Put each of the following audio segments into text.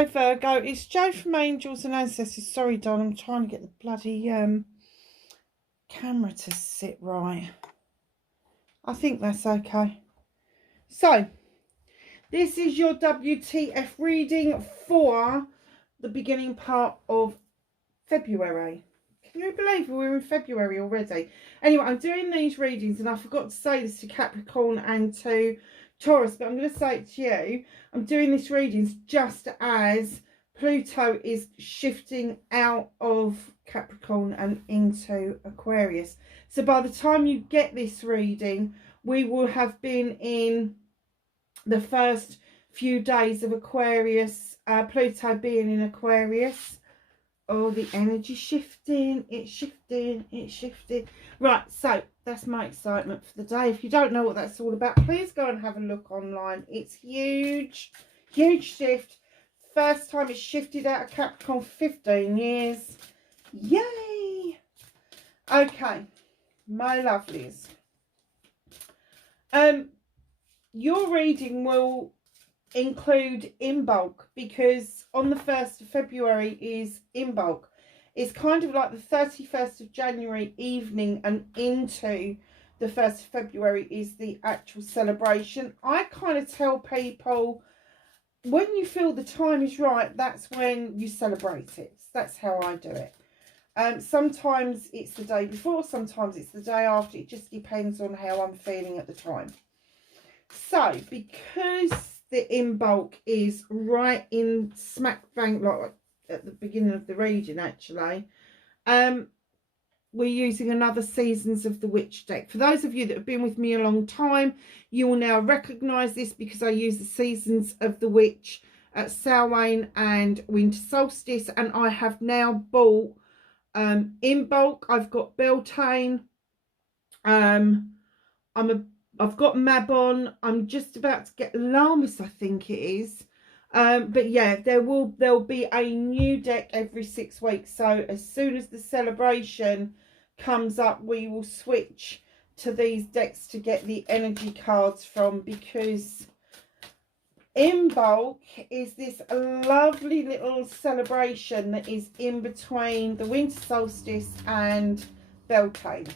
Hi Virgo, it's Jo from Angels and Ancestors. Sorry, Don, I'm trying to get the bloody camera to sit right. I think that's okay. So, this is your WTF reading for the beginning part of February. Can you believe we're in February already? Anyway, I'm doing these readings and I forgot to say this to Capricorn and to Taurus, but I'm going to say it to you. I'm doing these readings just as Pluto is shifting out of Capricorn and into Aquarius. So by the time you get this reading, we will have been in the first few days of Aquarius, Pluto being in Aquarius. Oh, the energy shifting, it's shifting, it's shifting. Right, so that's my excitement for the day. If you don't know what that's all about, please go and have a look online. It's huge, huge shift. First time it's shifted out of Capricorn for 15 years. Yay! Okay, my lovelies. Your reading will include in bulk, because on the 1st of February is in bulk. It's kind of like the 31st of January evening and into the 1st of February is the actual celebration. I kind of tell people when you feel the time is right, that's when you celebrate it. That's how I do it. Sometimes it's the day before, sometimes it's the day after. It just depends on how I'm feeling at the time. So because the in bulk is right in smack bang, like at the beginning of the reading actually, we're using another Seasons of the Witch deck. For those of you that have been with me a long time, you will now recognise this because I use the Seasons of the Witch at Samhain and Winter Solstice, and I have now bought in bulk. I've got Beltane, I've got Mabon. I'm just about to get Llamas, I think it is. But yeah, there'll be a new deck every 6 weeks. So as soon as the celebration comes up, we will switch to these decks to get the energy cards from, because in bulk is this lovely little celebration that is in between the winter solstice and Beltane.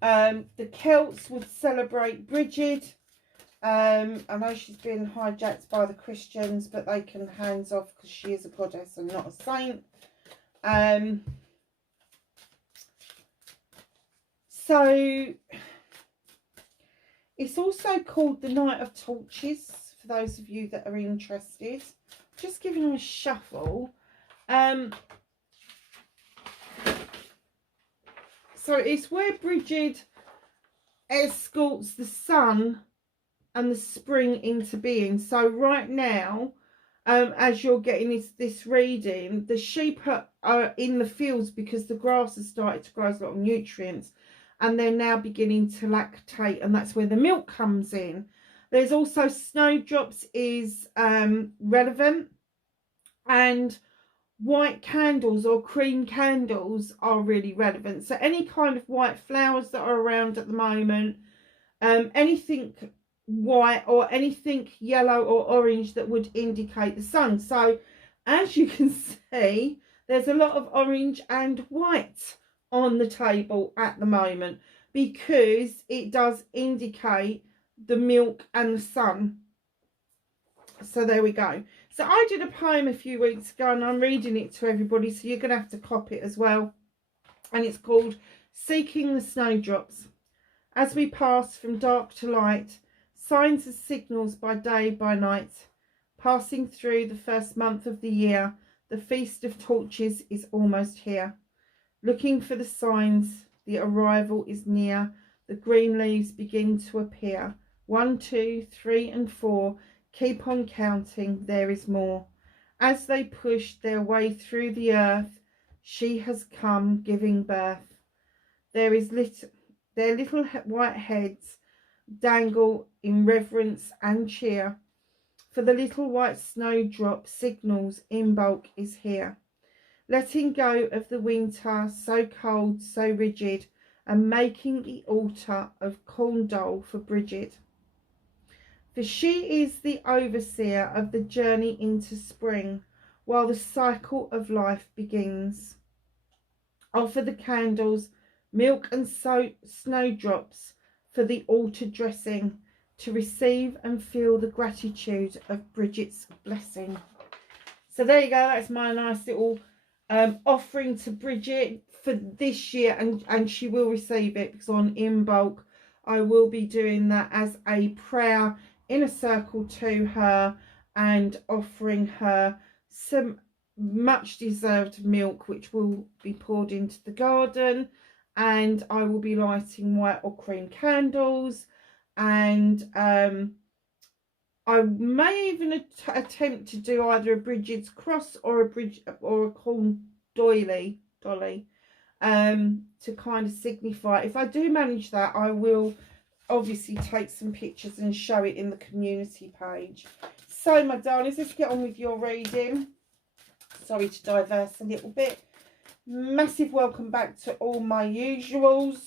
The Celts would celebrate Bridget. I know she's been hijacked by the Christians, but they can hands off because she is a goddess and not a saint. So it's also called the Night of Torches, for those of you that are interested. Just giving them a shuffle. So it's where Bridget escorts the sun and the spring into being. So right now, as you're getting this reading, the sheep are in the fields because the grass has started to grow a lot of nutrients, and they're now beginning to lactate, and that's where the milk comes in. There's also snowdrops is relevant, and white candles or cream candles are really relevant. So any kind of white flowers that are around at the moment, anything white or anything yellow or orange that would indicate the sun. So as you can see, there's a lot of orange and white on the table at the moment, because it does indicate the milk and the sun. So there we go. So I did a poem a few weeks ago and I'm reading it to everybody, so you're going to have to copy it as well. And it's called Seeking the Snowdrops. As we pass from dark to light, signs and signals by day, by night, passing through the first month of the year, the Feast of Torches is almost here. Looking for the signs, the arrival is near, the green leaves begin to appear. 1, 2, 3 and 4, keep on counting, there is more. As they push their way through the earth, she has come giving birth. Their little white heads dangle in reverence and cheer, for the little white snowdrop signals in bulk is here. Letting go of the winter, so cold, so rigid, and making the altar of corn dole for Bridget. For she is the overseer of the journey into spring, while the cycle of life begins. Offer the candles, milk and snowdrops for the altar dressing, to receive and feel the gratitude of Bridget's blessing. So there you go. That's my nice little offering to Bridget for this year, and she will receive it, because on In Bulk I will be doing that as a prayer in a circle to her, and offering her some much deserved milk, which will be poured into the garden, and I will be lighting white or cream candles, and I may even attempt to do either a Bridget's cross or a corn dolly, to kind of signify. If I do manage that, I will obviously take some pictures and show it in the community page. So my darlings, let's get on with your reading. Sorry to diverse a little bit. Massive welcome back to all my usuals,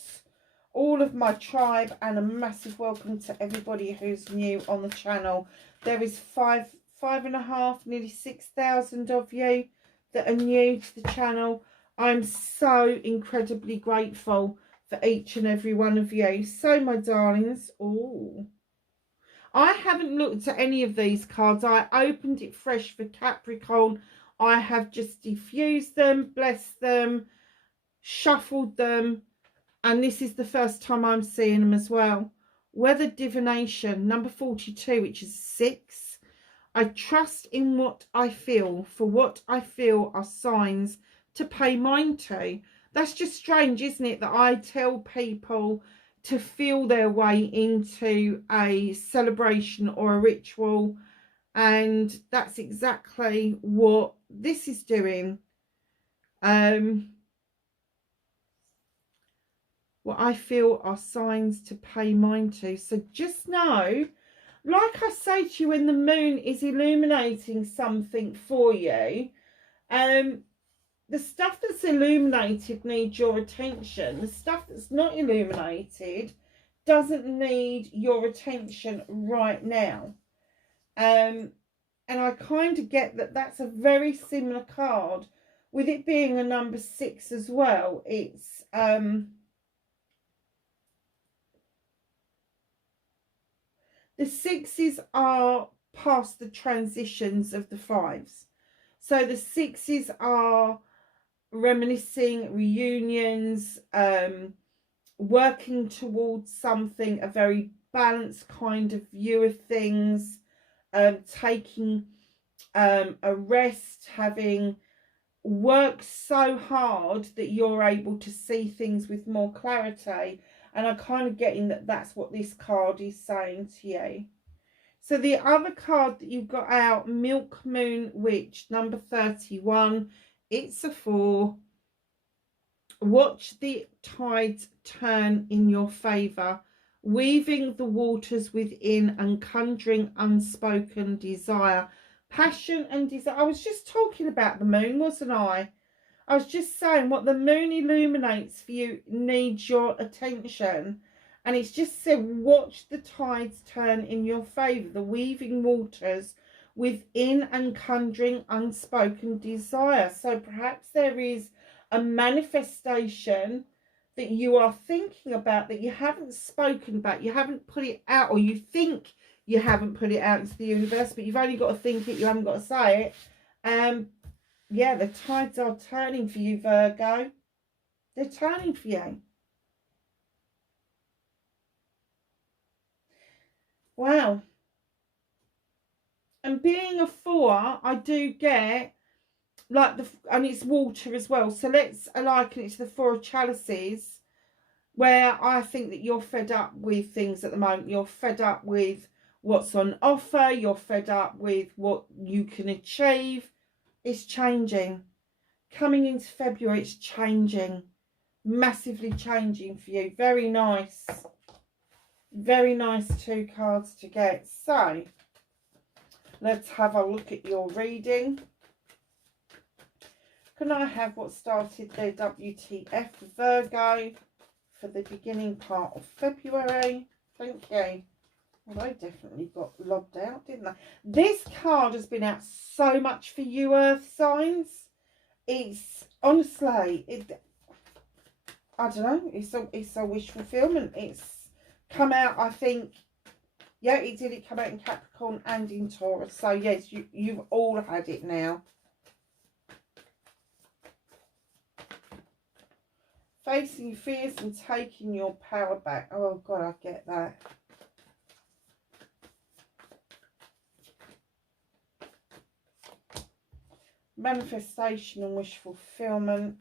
all of my tribe, and a massive welcome to everybody who's new on the channel. There is 5.5, nearly 6,000 of you that are new to the channel. I'm so incredibly grateful for each and every one of you. So my darlings, I haven't looked at any of these cards. I opened it fresh for Capricorn. I have just diffused them, blessed them, shuffled them, and this is the first time I'm seeing them as well. Weather Divination, number 42, which is 6. I trust in what I feel, for what I feel are signs to pay mind to. That's just strange, isn't it, that I tell people to feel their way into a celebration or a ritual, and that's exactly what this is doing. What I feel are signs to pay mind to. So just know, like I say to you, when the moon is illuminating something for you, the stuff that's illuminated needs your attention. The stuff that's not illuminated doesn't need your attention right now. And I kind of get that that's a very similar card, with it being a number 6 as well. It's the 6s are past the transitions of the 5s. So the 6s are reminiscing, reunions, working towards something, a very balanced kind of view of things, taking a rest, having worked so hard that you're able to see things with more clarity. And I'm kind of getting that that's what this card is saying to you. So the other card that you've got out, Milk Moon Witch, number 31, it's a 4. Watch the tides turn in your favour, weaving the waters within and conjuring unspoken desire. Passion and desire. I was just talking about the moon, wasn't I? I was just saying what the moon illuminates for you needs your attention. And it's just said, watch the tides turn in your favour, the weaving waters within and conjuring unspoken desire. So perhaps there is a manifestation that you are thinking about that you haven't spoken about, you haven't put it out, or you think you haven't put it out into the universe, but you've only got to think it, you haven't got to say it. Yeah, the tides are turning for you, Virgo. They're turning for you. Wow. And being a 4, I do get like and it's water as well. So let's liken it to the 4 of chalices, where I think that you're fed up with things at the moment. You're fed up with what's on offer. You're fed up with what you can achieve. It's changing. Coming into February, it's changing. Massively changing for you. Very nice. Very nice 2 cards to get. So, let's have a look at your reading. Can I have what started their WTF Virgo for the beginning part of February? Thank you. Well, they definitely got lobbed out, didn't they? This card has been out so much for you, Earth signs. It's honestly, I don't know. It's a wish fulfillment. It's come out, I think. Yeah, it did. It come out in Capricorn and in Taurus. So yes, you've all had it now. Facing fears and taking your power back. Oh God, I get that. Manifestation and wish fulfillment.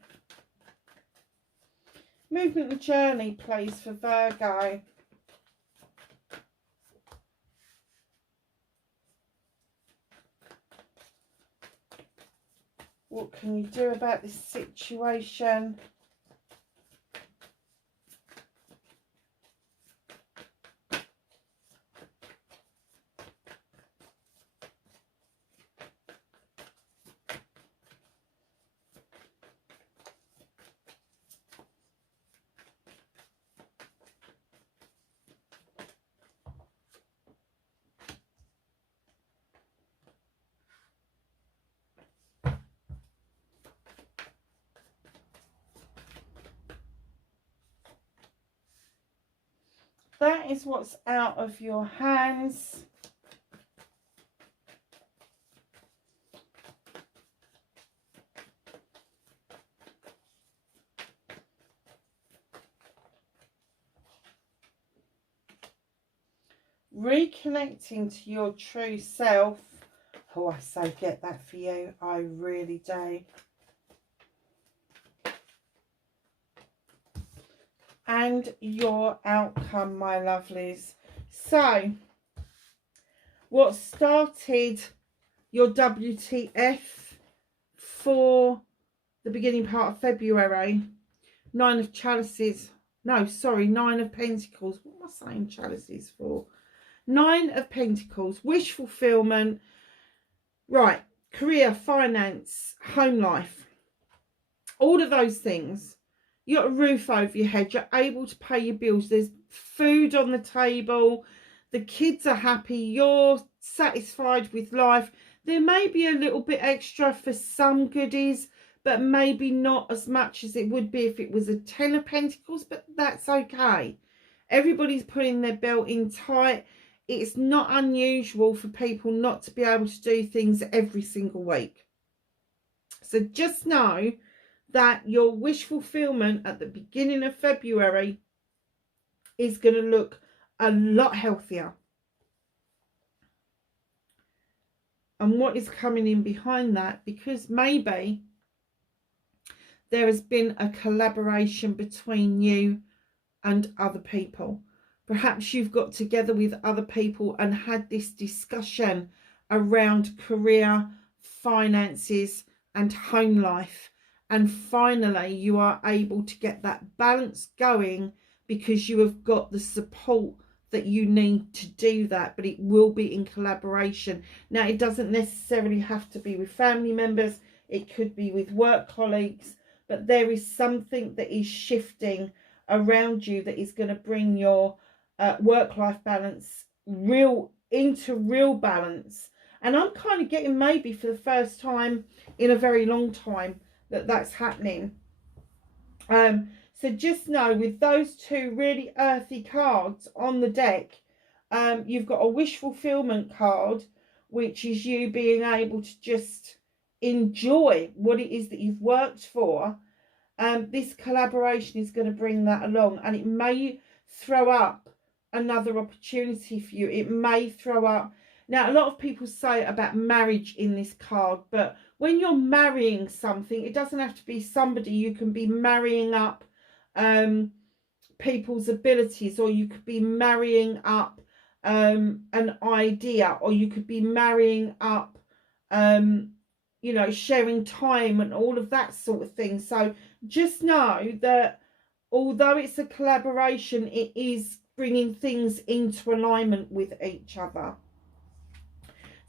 Movement and journey, please, for Virgo. What can you do about this situation? That is what's out of your hands. Reconnecting to your true self. Oh, I so get that for you. I really do. And your outcome, my lovelies. So, what started your WTF for the beginning part of February, 9 of chalices. No, sorry, 9 of pentacles. What am I saying chalices for? 9 of pentacles, wish fulfillment. Right, career, finance, home life. All of those things. You got a roof over your head. You're able to pay your bills. There's food on the table. The kids are happy. You're satisfied with life. There may be a little bit extra for some goodies, but maybe not as much as it would be if it was a 10 of pentacles, but that's okay. Everybody's putting their belt in tight. It's not unusual for people not to be able to do things every single week. So just know that your wish fulfillment at the beginning of February is going to look a lot healthier. And what is coming in behind that? Because maybe there has been a collaboration between you and other people. Perhaps you've got together with other people and had this discussion around career, finances, and home life. And finally, you are able to get that balance going because you have got the support that you need to do that. But it will be in collaboration. Now, it doesn't necessarily have to be with family members. It could be with work colleagues. But there is something that is shifting around you that is going to bring your work-life balance into real balance. And I'm kind of getting, maybe for the first time in a very long time, that's happening. So just know, with those two really earthy cards on the deck, you've got a wish fulfillment card, which is you being able to just enjoy what it is that you've worked for. This collaboration is going to bring that along, and it may throw up another opportunity for you. It may throw up. Now, a lot of people say about marriage in this card, but when you're marrying something, it doesn't have to be somebody. You can be marrying up people's abilities, or you could be marrying up an idea, or you could be marrying up, you know, sharing time and all of that sort of thing. So just know that although it's a collaboration, it is bringing things into alignment with each other.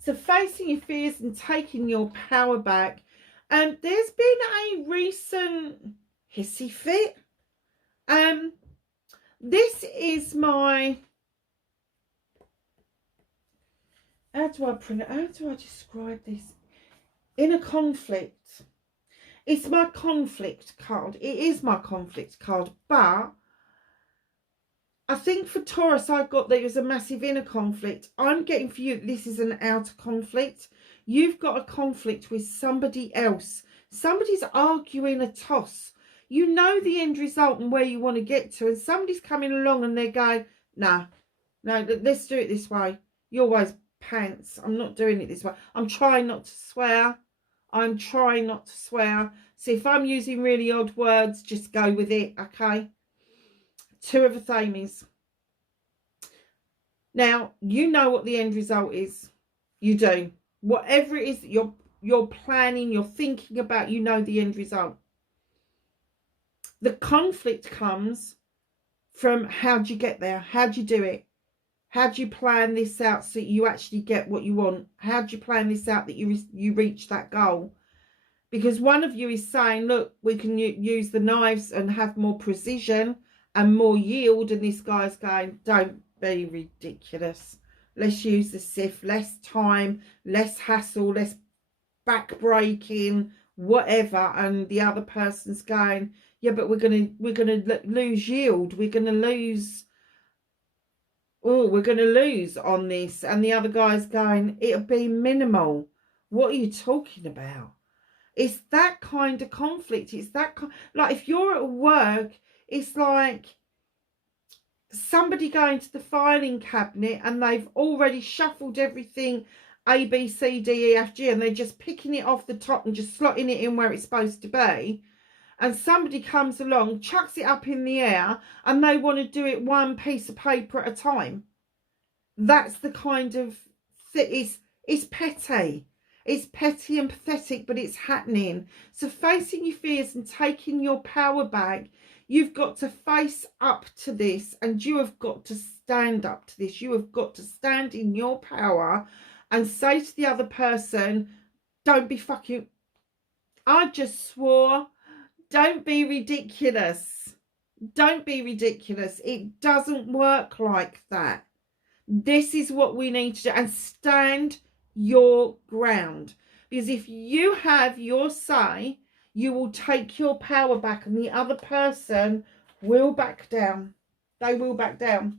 So facing your fears and taking your power back. There's been a recent hissy fit. This is my how do I describe this? Inner conflict. It's my conflict card. It is my conflict card, but I think for Taurus, I got there was a massive inner conflict. I'm getting for you, this is an outer conflict. You've got a conflict with somebody else. Somebody's arguing a toss. You know the end result and where you want to get to, and somebody's coming along and they're going, nah, no, let's do it this way. You're always pants. I'm not doing it this way. I'm trying not to swear. I'm trying not to swear. So if I'm using really odd words, just go with it, okay? Two of the Thames. Now, you know what the end result is. You do. Whatever it is that you're planning, you're thinking about, you know the end result. The conflict comes from how do you get there? How do you do it? How do you plan this out so you actually get what you want? How do you plan this out that you reach that goal? Because one of you is saying, look, we can use the knives and have more precision and more yield. And this guy's going, don't be ridiculous. Let's use the scythe, less time, less hassle, less back-breaking, whatever. And the other person's going, yeah, but we're gonna lose yield. We're gonna lose. Oh, we're gonna lose on this. And the other guy's going, it'll be minimal. What are you talking about? It's that kind of conflict. It's that like if you're at work, it's like somebody going to the filing cabinet and they've already shuffled everything A, B, C, D, E, F, G, and they're just picking it off the top and just slotting it in where it's supposed to be. And somebody comes along, chucks it up in the air, and they want to do it one piece of paper at a time. That's the kind of thing. It's petty. It's petty and pathetic, but it's happening. So facing your fears and taking your power back, you've got to face up to this, and you have got to stand up to this. You have got to stand in your power and say to the other person, don't be fucking... I just swore... Don't be ridiculous. Don't be ridiculous. It doesn't work like that. This is what we need to do. And stand your ground. Because if you have your say, you will take your power back and the other person will back down. They will back down.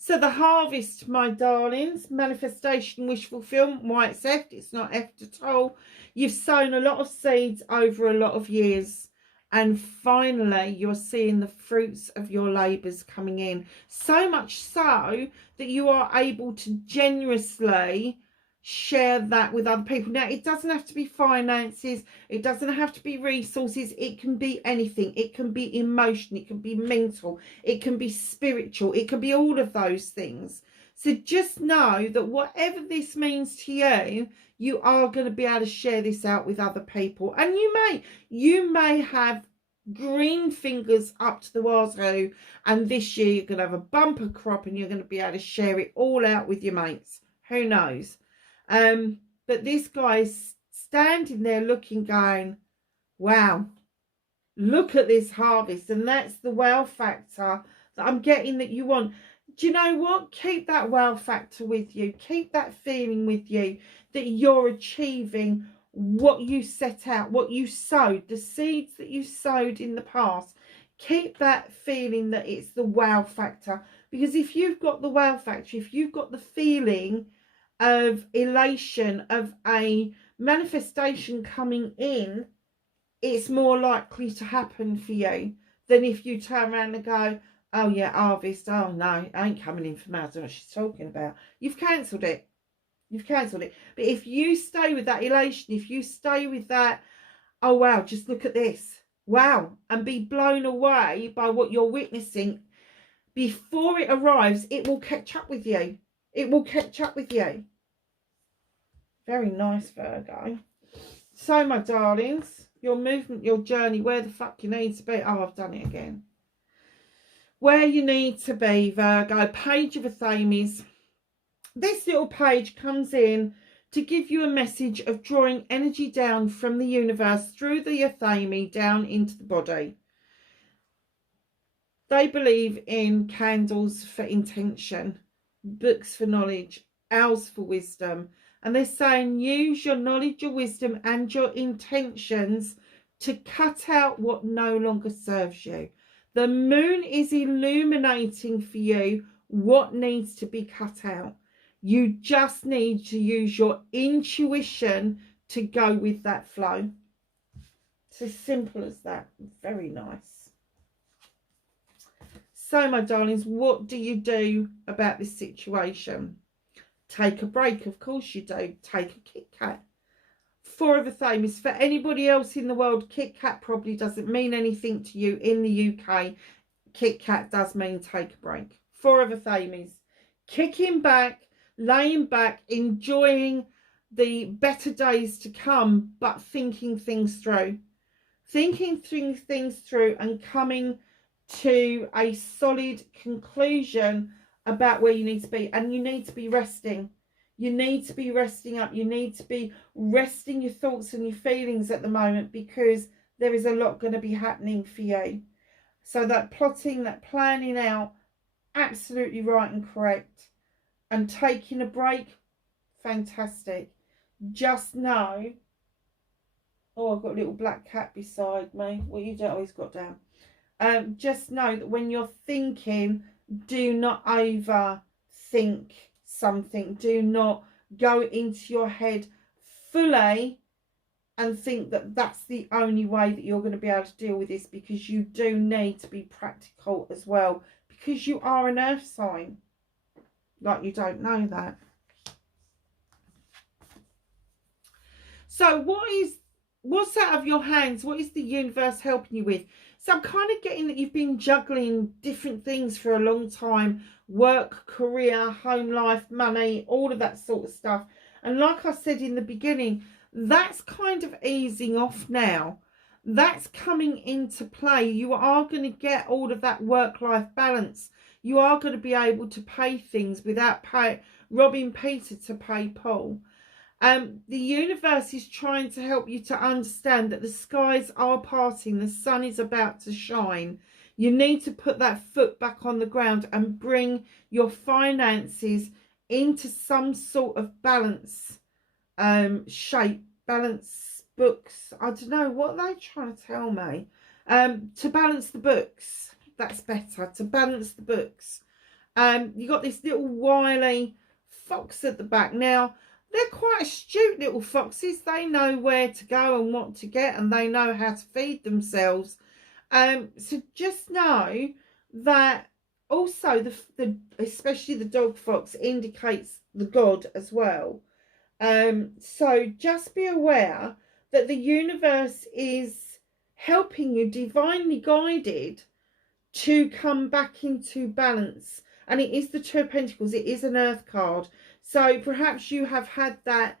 So the harvest, my darlings, manifestation, wish fulfillment, why it's F, it's not F at all. You've sown a lot of seeds over a lot of years. And finally, you're seeing the fruits of your labours coming in. So much so that you are able to generously share that with other people. Now, it doesn't have to be finances. It doesn't have to be resources. It can be anything. It can be emotion. It can be mental. It can be spiritual. It can be all of those things. So just know that whatever this means to you, you are going to be able to share this out with other people. And you may have green fingers up to the wazoo, and this year you're going to have a bumper crop and you're going to be able to share it all out with your mates. Who knows? But this guy's standing there looking, going, wow, look at this harvest. And that's the wow factor that I'm getting that you want. Do you know what? Keep that wow factor with you. Keep that feeling with you that you're achieving what you set out, what you sowed, the seeds that you sowed in the past. Keep that feeling that it's the wow factor. Because if you've got the wow factor, if you've got the feeling of elation, of a manifestation coming in, it's more likely to happen for you than if you turn around and go, oh yeah, harvest, oh no, it ain't coming in for me, I don't know what she's talking about. You've cancelled it. You've cancelled it. But if you stay with that elation, if you stay with that, oh wow, just look at this, wow, and be blown away by what you're witnessing, before it arrives, it will catch up with you. It will catch up with you. Very nice, Virgo. So, my darlings, your movement, your journey, where the fuck you need to be. Oh, I've done it again. Where you need to be, Virgo. Page of Athames. This little page comes in to give you a message of drawing energy down from the universe through the Athame down into the body. They believe in candles for intention. books for knowledge, owls for wisdom. And they're saying use your knowledge, your wisdom and your intentions to cut out what no longer serves you. The moon is illuminating for you what needs to be cut out. You just need to use your intuition to go with that flow. It's as simple as that. Very nice. So, my darlings, what do you do about this situation? Take a break, of course you do. Take a Kit Kat. Four of a thames. For anybody else in the world, Kit Kat probably doesn't mean anything to you. In the UK, Kit Kat does mean take a break. Four of a thames. Kicking back, laying back, enjoying the better days to come, but thinking things through. Thinking things through and coming to a solid conclusion about where you need to be. And you need to be resting. You need to be resting up. You need to be resting your thoughts and your feelings at the moment, because there is a lot going to be happening for you. So that plotting, that planning out, absolutely right and correct. And taking a break, fantastic. Just know, oh, I've got a little black cat beside me. Well, you don't always got down. Just know that when you're thinking, do not overthink something. Do not go into your head fully and think that that's the only way that you're going to be able to deal with this, because you do need to be practical as well, because you are an earth sign. Like you don't know that. So what's out of your hands? What is the universe helping you with? So I'm kind of getting that you've been juggling different things for a long time. Work, career, home life, money, all of that sort of stuff. And like I said in the beginning, that's kind of easing off now. That's coming into play. You are going to get all of that work-life balance. You are going to be able to pay things without robbing Peter to pay Paul. The universe is trying to help you to understand that the skies are parting. The sun is about to shine. You need to put that foot back on the ground and bring your finances into some sort of balance, shape, balance books. I don't know, what are they trying to tell me? To balance the books. That's better. To balance the books. You got this little wily fox at the back. Now, they're quite astute little foxes. They know where to go and what to get, and they know how to feed themselves. So just know that also especially the dog fox indicates the god as well. So just be aware that the universe is helping you, divinely guided, to come back into balance. And it is the Two of Pentacles. It is an earth card. So perhaps you have had that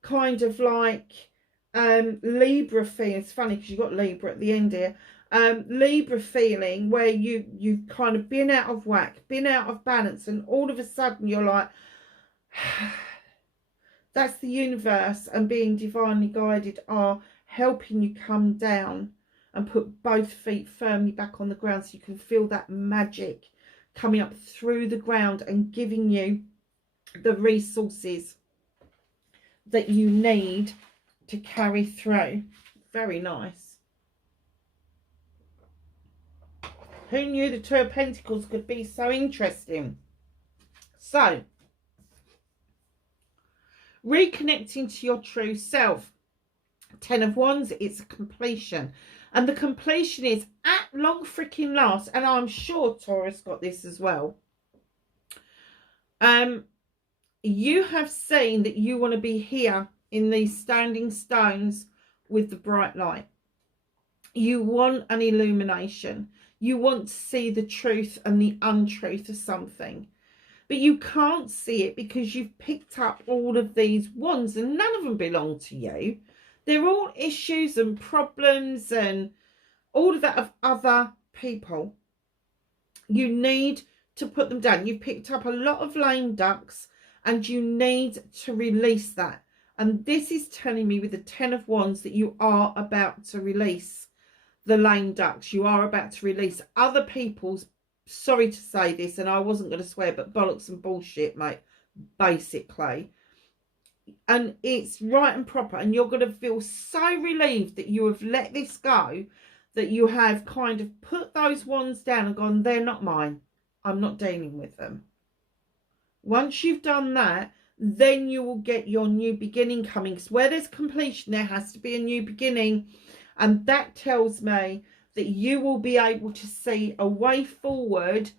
kind of like Libra feeling. It's funny because you've got Libra at the end here. Libra feeling where you've kind of been out of whack, been out of balance, and all of a sudden you're like, that's the universe and being divinely guided are helping you come down and put both feet firmly back on the ground, so you can feel that magic coming up through the ground and giving you the resources that you need to carry through. Very nice. Who knew the Two of Pentacles could be so interesting? So, reconnecting to your true self. 10 of Wands, it's a completion. And the completion is at long freaking last. And I'm sure Taurus got this as well. You have seen that you want to be here in these standing stones with the bright light. You want an illumination. You want to see the truth and the untruth of something. But you can't see it because you've picked up all of these wands and none of them belong to you. They're all issues and problems and all of that of other people. You need to put them down. You've picked up a lot of lame ducks and you need to release that. And this is telling me with the 10 of Wands that you are about to release the lame ducks. You are about to release other people's sorry to say this, and I wasn't going to swear, but bollocks and bullshit, mate, basically. And it's right and proper, and you're going to feel so relieved that you have let this go, that you have kind of put those wands down and gone, they're not mine, I'm not dealing with them. Once you've done that, then you will get your new beginning coming. Because where there's completion, there has to be a new beginning. And that tells me that you will be able to see a way forward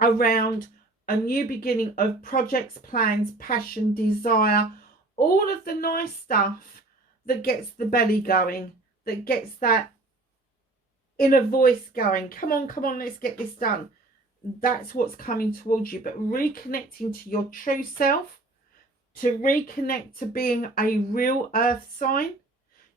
around a new beginning of projects, plans, passion, desire, all of the nice stuff that gets the belly going, that gets that inner voice going. Come on, let's get this done. That's what's coming towards you. But reconnecting to your true self, to reconnect to being a real earth sign,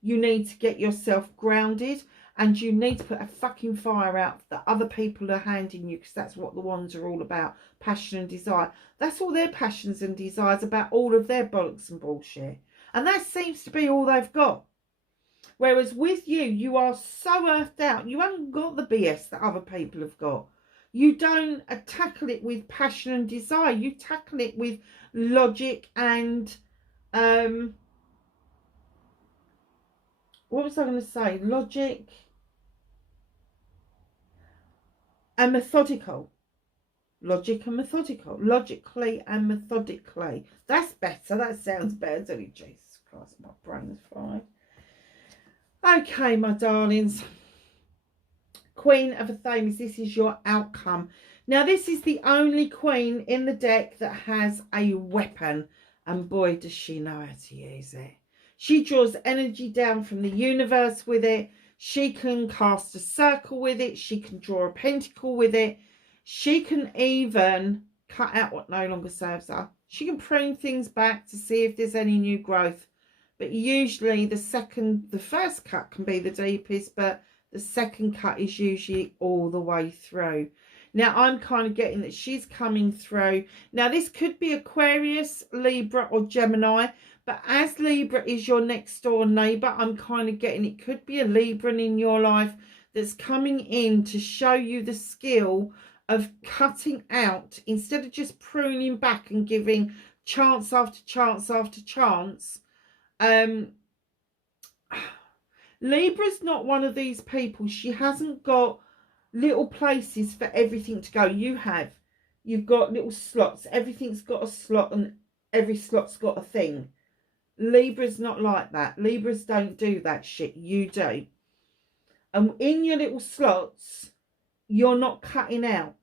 you need to get yourself grounded, and you need to put a fucking fire out that other people are handing you, because that's what the wands are all about, passion and desire. That's all their passions and desires about, all of their bollocks and bullshit. And that seems to be all they've got. Whereas with you, you are so earthed out. You haven't got the BS that other people have got. You don't tackle it with passion and desire. You tackle it with logic and what was I going to say? Logic and methodical. Logic and methodical. Logically and methodically. That's better. That sounds better, doesn't it? Jesus Christ, my brain's fried. Okay, my darlings. Queen of Athames, this is your outcome. Now, this is the only queen in the deck that has a weapon. And boy, does she know how to use it. She draws energy down from the universe with it. She can cast a circle with it. She can draw a pentacle with it. She can even cut out what no longer serves her. She can prune things back to see if there's any new growth. But usually the first cut can be the deepest, but the second cut is usually all the way through. Now, I'm kind of getting that she's coming through. Now, this could be Aquarius, Libra or Gemini. But as Libra is your next door neighbour, I'm kind of getting it could be a Libran in your life that's coming in to show you the skill of cutting out, instead of just pruning back and giving chance after chance after chance. Libra's not one of these people. She hasn't got little places for everything to go. You've got little slots. Everything's got a slot, and every slot's got a thing. Libra's not like that. Libras don't do that shit. You do. And in your little slots, you're not cutting out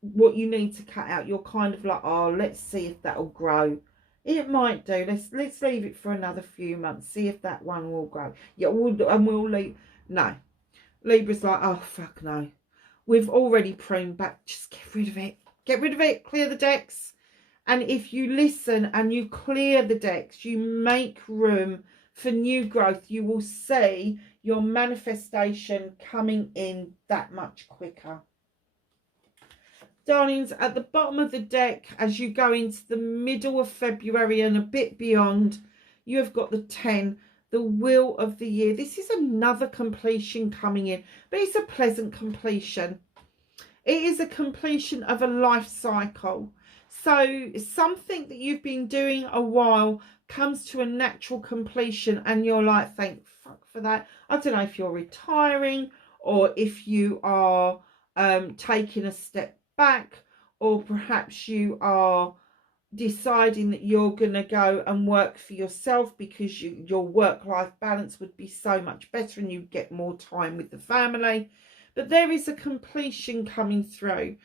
what you need to cut out. You're kind of like, oh, let's see if that'll grow. It might do. Let's leave it for another few months. See if that one will grow. Yeah, we'll leave. No. Libra's like, oh, fuck no. We've already pruned back. Just get rid of it. Get rid of it. Clear the decks. And if you listen and you clear the decks, you make room for new growth, you will see your manifestation coming in that much quicker. Darlings, at the bottom of the deck, as you go into the middle of February and a bit beyond, you have got the 10, the wheel of the year. This is another completion coming in, but it's a pleasant completion. It is a completion of a life cycle. So something that you've been doing a while comes to a natural completion, and you're like, thank fuck for that. I don't know if you're retiring or if you are taking a step back, or perhaps you are deciding that you're going to go and work for yourself because your work-life balance would be so much better and you'd get more time with the family. But there is a completion coming through.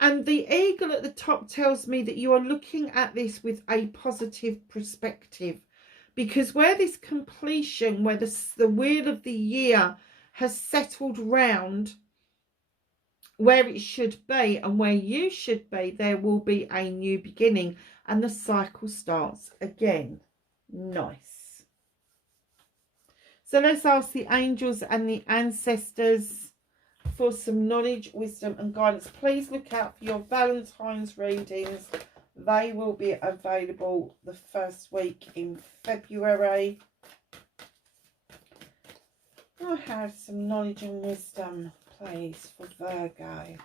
And the eagle at the top tells me that you are looking at this with a positive perspective, because where this completion, where the wheel of the year has settled round where it should be and where you should be, there will be a new beginning and the cycle starts again. Nice. So let's ask the angels and the ancestors for some knowledge, wisdom and guidance. Please look out for your Valentine's readings. They will be available the first week in February. I have some knowledge and wisdom, please, for Virgo.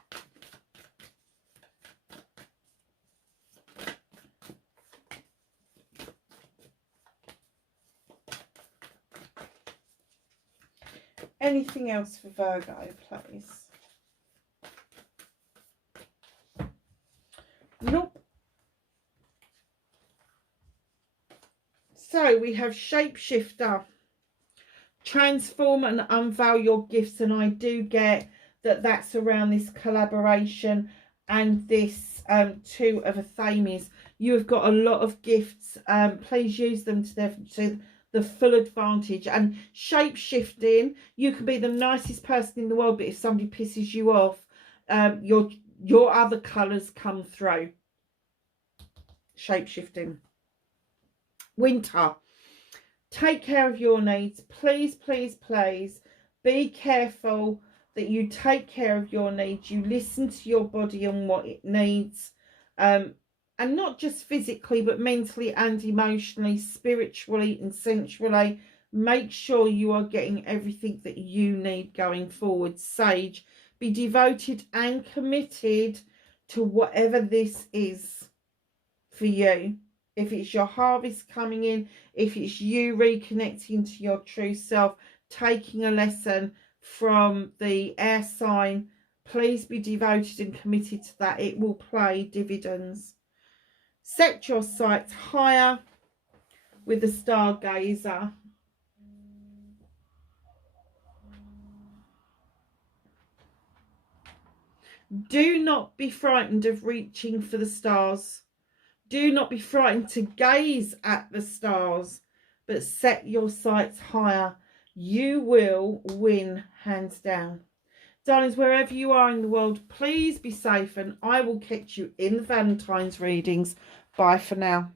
Anything else for Virgo, please? Nope. So we have Shapeshifter. Transform and unveil your gifts, and I do get that that's around this collaboration and this two of a Thames. You have got a lot of gifts. Please use them to the full advantage. And shape-shifting, you can be the nicest person in the world, but if somebody pisses you off, your other colours come through. Shape-shifting. Winter. Take care of your needs. Please, please, please be careful that you take care of your needs. You listen to your body and what it needs. And not just physically, but mentally and emotionally, spiritually and sensually. Make sure you are getting everything that you need going forward. Sage, be devoted and committed to whatever this is for you. If it's your harvest coming in, if it's you reconnecting to your true self, taking a lesson from the air sign, please be devoted and committed to that. It will pay dividends. Set your sights higher with the stargazer. Do not be frightened of reaching for the stars. Do not be frightened to gaze at the stars, but set your sights higher. You will win, hands down. Darlings, wherever you are in the world, please be safe, and I will catch you in the Valentine's readings. Bye for now.